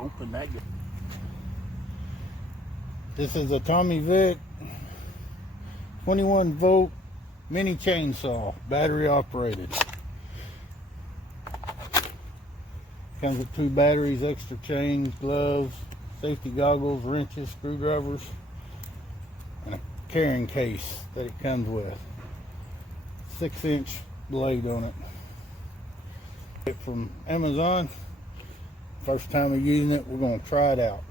open that. This is a Tomyvic 21 volt mini chainsaw, battery operated. Comes with 2 batteries, extra chains, gloves, safety goggles, wrenches, screwdrivers, and a carrying case that it comes with. 6-inch blade on it. Get from Amazon. First time of using it, we're going to try it out.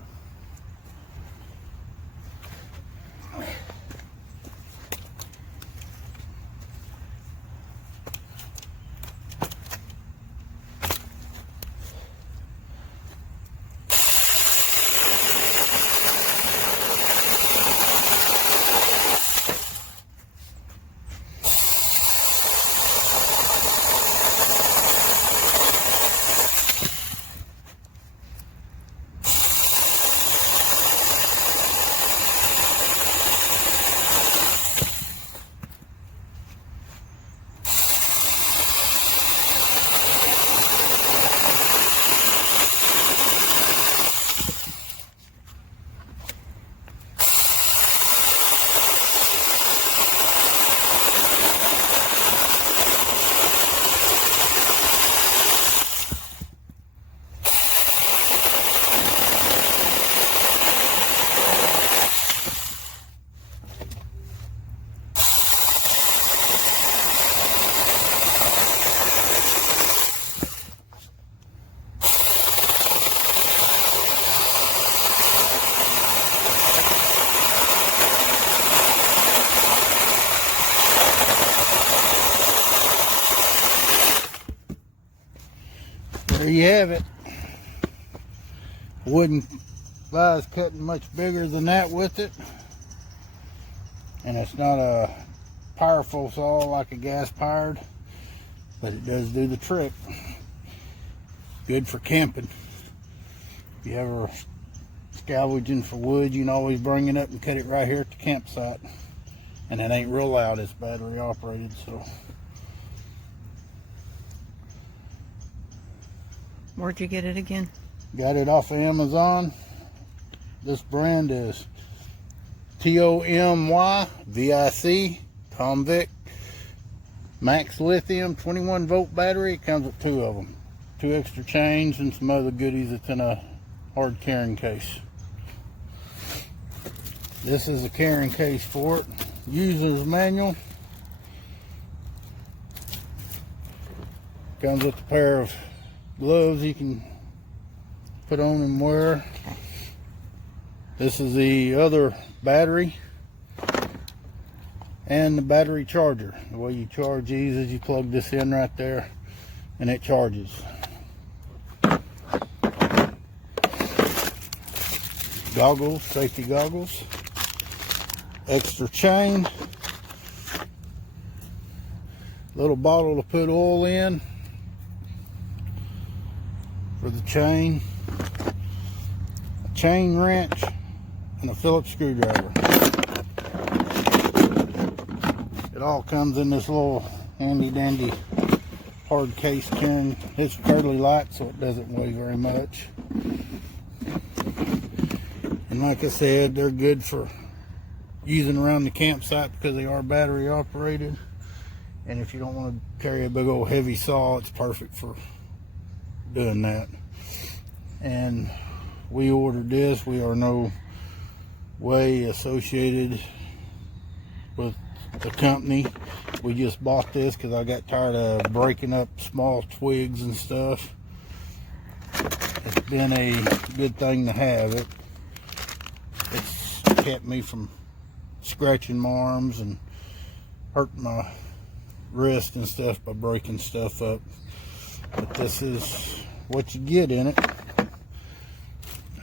There you have it. Wouldn't advise cutting much bigger than that with it. And it's not a powerful saw like a gas powered, but it does do the trick. Good for camping. If you ever scavenging for wood, you can always bring it up and cut it right here at the campsite. And it ain't real loud, it's battery operated, so. Where'd you get it again? Got it off of Amazon. This brand is Tomyvic, Tomyvic Max Lithium 21 volt battery. It comes with 2 of them. 2 extra chains and some other goodies that's in a hard carrying case. This is a carrying case for it. User's manual. Comes with a pair of gloves you can put on and wear. This is the other battery and the battery charger. The way you charge these is you plug this in right there and it charges. Goggles, safety goggles, extra chain, little bottle to put oil in for the chain, a chain wrench, and a Phillips screwdriver. It all comes in this little handy dandy hard case carrying. It's fairly light, so it doesn't weigh very much. And like I said, they're good for using around the campsite because they are battery operated. And if you don't want to carry a big old heavy saw, it's perfect for doing that. And we ordered this. We are no way associated with the company. We just bought this because I got tired of breaking up small twigs and stuff. It's been a good thing to have. It's kept me from scratching my arms and hurting my wrist and stuff by breaking stuff up. But this is what you get in it.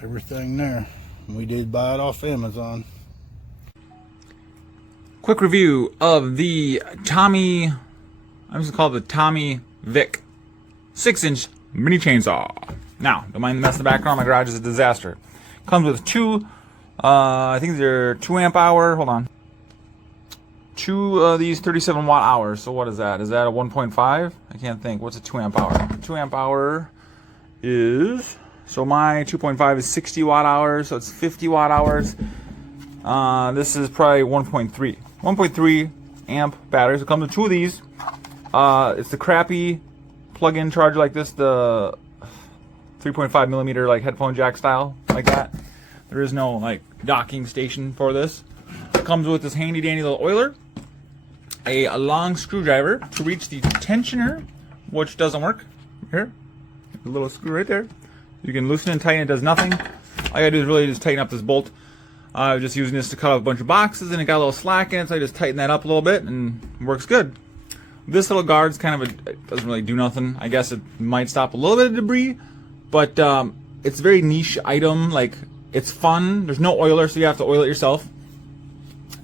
Everything there. We did buy it off Amazon. Quick review of the I'm just gonna call it the Tomyvic 6-inch mini chainsaw. Now, don't mind the mess in the background. My garage is a disaster. Comes with 2, I think they're 2 amp hour. Hold on. 2 of these 37 watt hours. So what is that? Is that a 1.5? I can't think. What's a 2 amp hour? 2 amp hour is So my 2.5 is 60 watt hours, so it's 50 watt hours. This is probably 1.3 amp batteries. It comes with two of these. It's the crappy plug-in charger like this, the 3.5 millimeter like headphone jack style like that. There is no like docking station for this. It comes with this handy dandy little oiler, a long screwdriver to reach the tensioner, which doesn't work. Here, a little screw right there. You can loosen and tighten. It does nothing. All I gotta do is really just tighten up this bolt. I was just using this to cut off a bunch of boxes, and it got a little slack in it, so I just tighten that up a little bit, and it works good. This little guard's kind of it doesn't really do nothing. I guess it might stop a little bit of debris, but it's a very niche item. Like, it's fun. There's no oiler, so you have to oil it yourself.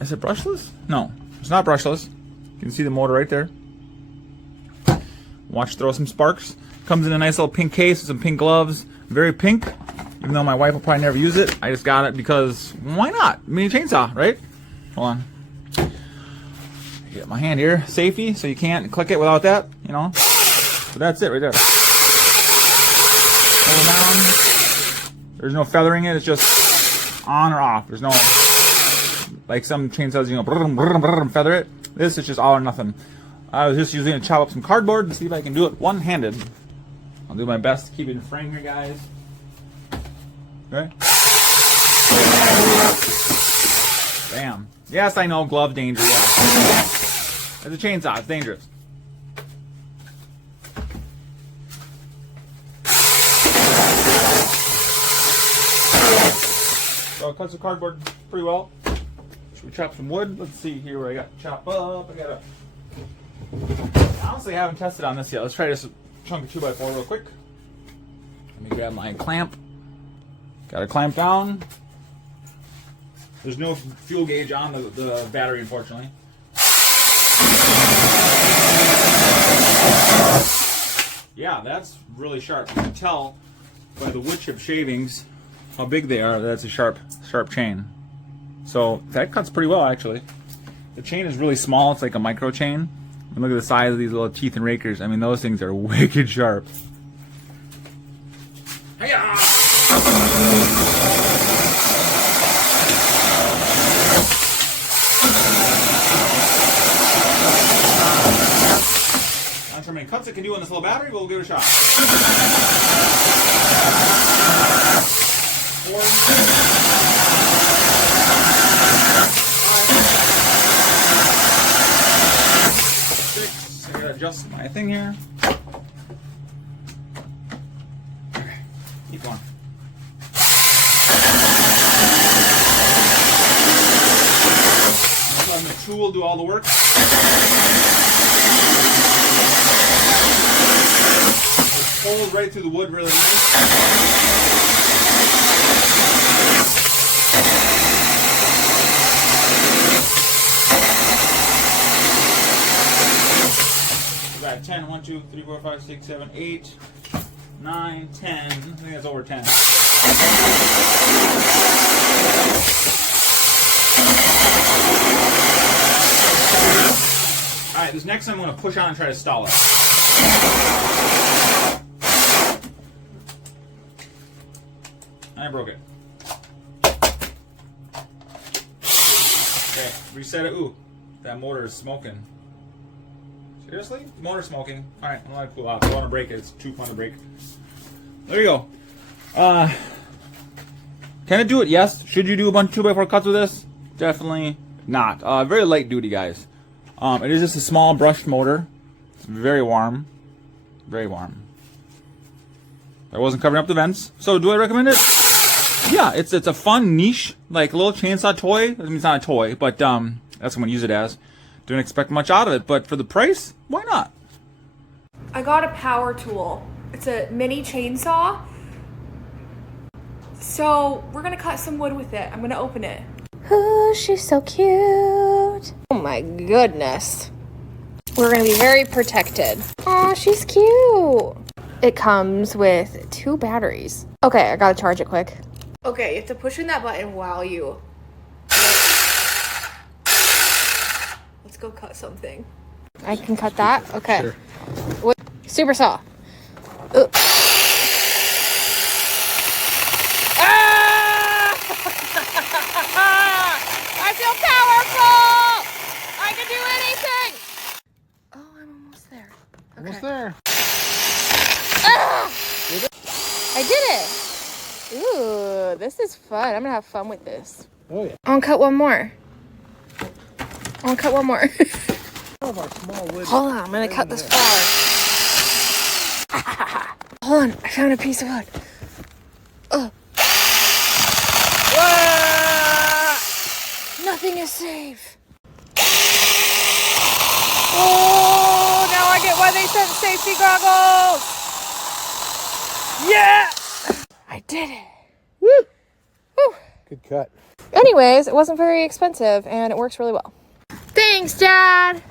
Is it brushless? No, it's not brushless. You can see the motor right there. Watch throw some sparks. Comes in a nice little pink case with some pink gloves. Very pink, even though my wife will probably never use it. I just got it because why not? Mini chainsaw, right? Hold on. Get my hand here. Safety, so you can't click it without that, you know. But that's it right there. Hold it down. There's no feathering it. It's just on or off. There's no, like some chainsaws, you know, brum, brum, brum, feather it. This is just all or nothing. I was just using it to chop up some cardboard and see if I can do it one-handed. I'll do my best to keep it in frame here, guys. Okay. Bam. Yes, I know, glove danger, yeah. It's a chainsaw, it's dangerous. So it cuts the cardboard pretty well. Should we chop some wood? Let's see here where I got to chop up. I honestly haven't tested on this yet. Let's try this chunk of 2x4 real quick. Let me grab my clamp. Got it clamped down. There's no fuel gauge on the battery, unfortunately. Yeah, that's really sharp. You can tell by the wood chip shavings how big they are. That's a sharp chain. So that cuts pretty well, actually. The chain is really small. It's like a micro chain. And look at the size of these little teeth and rakers. I mean, those things are wicked sharp. Hey-ya! Not sure how many cuts it can do on this little battery, but we'll give it a shot. 4. Adjust my thing here. Okay, keep going. So the tool will do all the work. It pulls right through the wood really nice. We're at 10. 1, 2, 3, 4, 5, 6, 7, 8, 9, 10. I think that's over 10. Alright, this next one I'm going to push on and try to stall it. I broke it. Okay, reset it. Ooh, that motor is smoking. Seriously? Motor smoking. Alright, I'm going to pull out. I don't want to break it. It's too fun to break. There you go. Can it do it? Yes. Should you do a bunch of 2x4 cuts with this? Definitely not. Very light duty, guys. It is just a small brushed motor. It's very warm. Very warm. I wasn't covering up the vents. So do I recommend it? Yeah, it's a fun niche, like a little chainsaw toy. I mean, it's not a toy, but that's what I'm going to use it as. Don't expect much out of it, but for the price, why not? I got a power tool. It's a mini chainsaw. So we're gonna cut some wood with it. I'm gonna open it. Oh, she's so cute. Oh my goodness. We're gonna be very protected. Oh, she's cute. It comes with 2 batteries. Okay, I gotta charge it quick. Okay, you have to push in that button while you... Let's go cut something. I can cut that? Okay. Sure. What? Super saw. Ugh. Almost there. Ah! I did it. Ooh, this is fun. I'm gonna have fun with this. Oh yeah. I want to cut one more. I want to cut one more. Of our small wood. Hold on, I'm gonna cut this flower. Hold on, I found a piece of wood. Oh. Nothing is safe. Oh, now I get why they sent safety goggles. Yeah! I did it. Woo! Whew. Good cut. Anyways, it wasn't very expensive and it works really well. Thanks, Dad.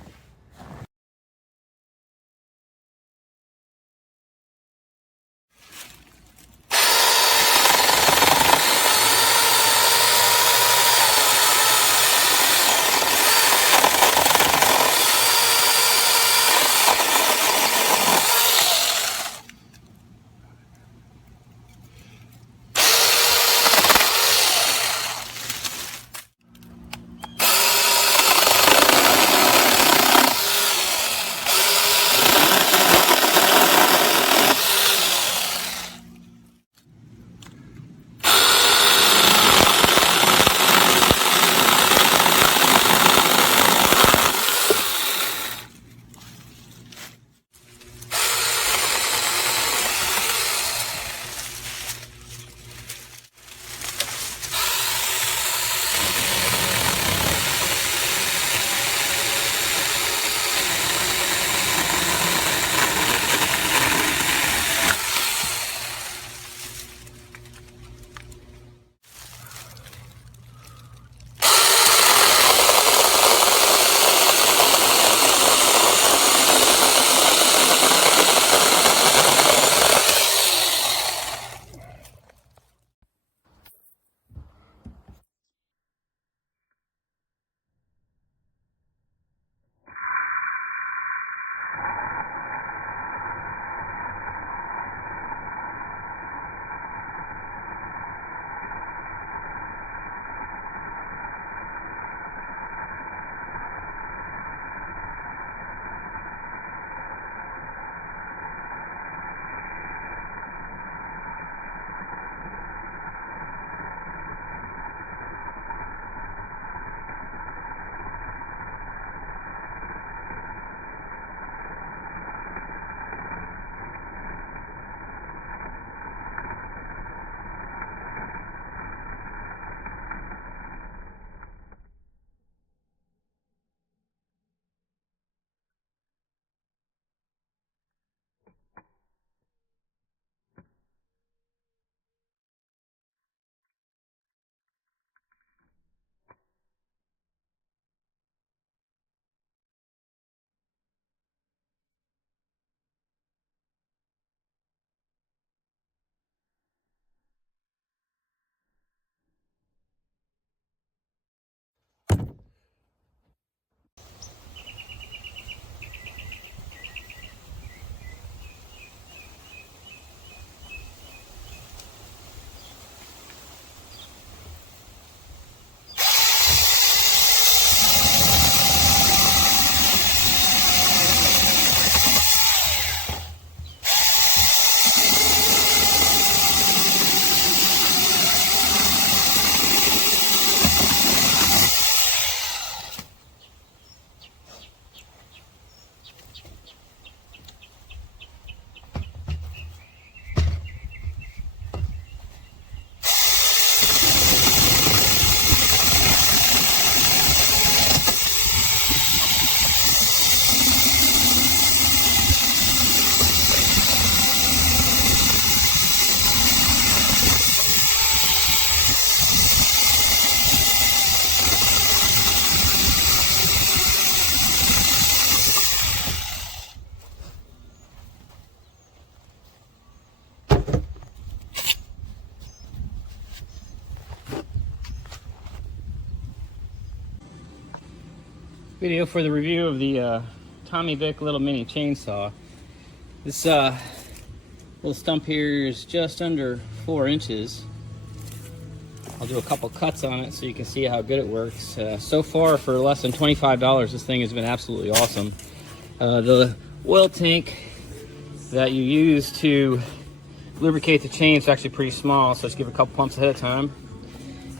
Video for the review of the Tomyvic little mini chainsaw. This little stump here is just under 4 inches. I'll do a couple cuts on it so you can see how good it works. So far, for less than $25, this thing has been absolutely awesome. The oil tank that you use to lubricate the chain is actually pretty small, so just give it a couple pumps ahead of time.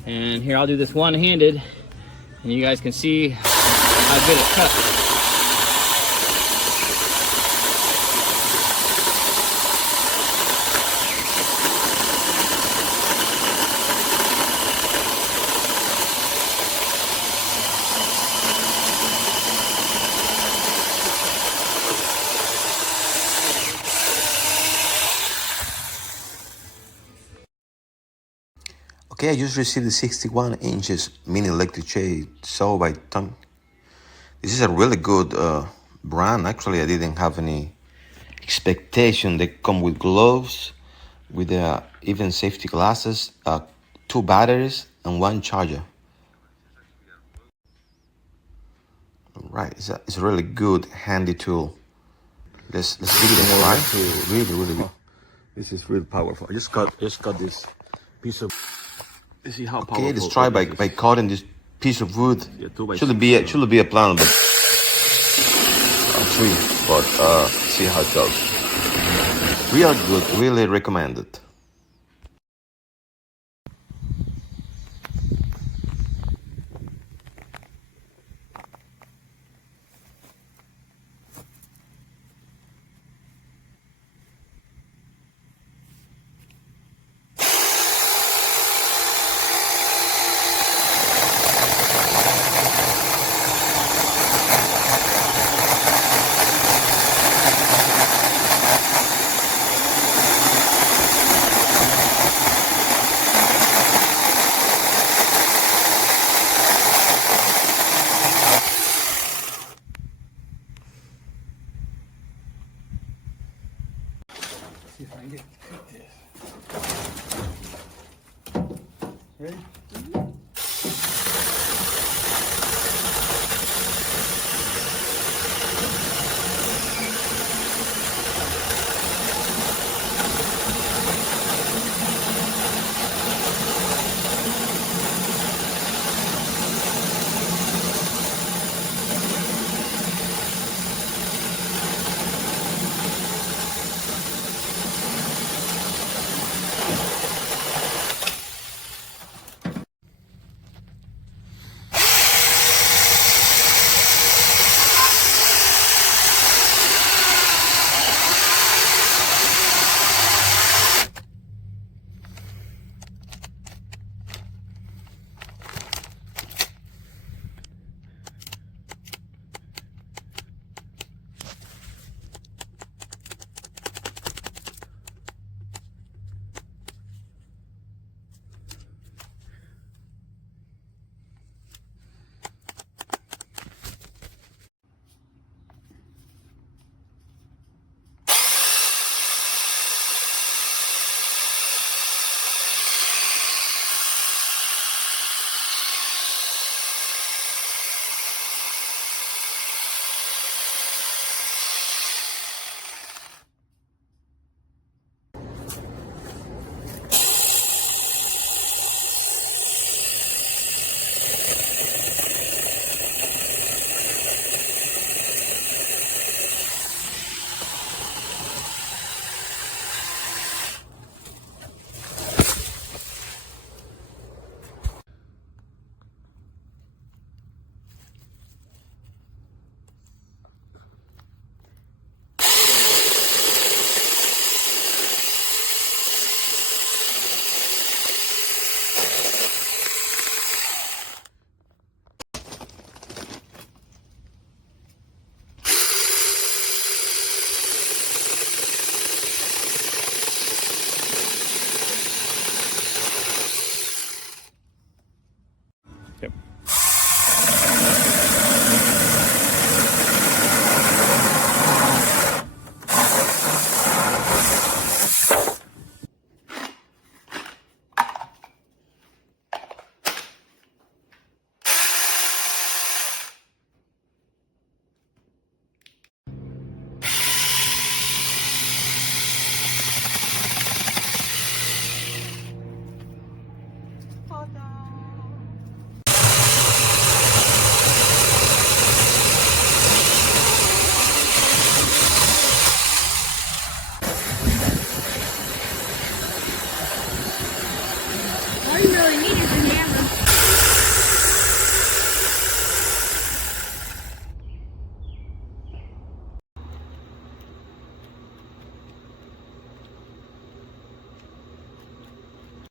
And here, I'll do this one-handed, and you guys can see how good it cuts. Okay, I just received the 61 inches mini electric chainsaw by Tommy. This is a really good brand. Actually, I didn't have any expectation. They come with gloves, with even safety glasses, 2 batteries, and 1 charger. Right, it's a really good, handy tool. Let's give it a try. Really good. This is really powerful. I just got this piece of. You see how powerful. Okay, let's try by cutting this piece of wood. Yeah, 2 Should be a plan, but 3. But see how it goes. Real good, really recommended. See if I can get this. Ready?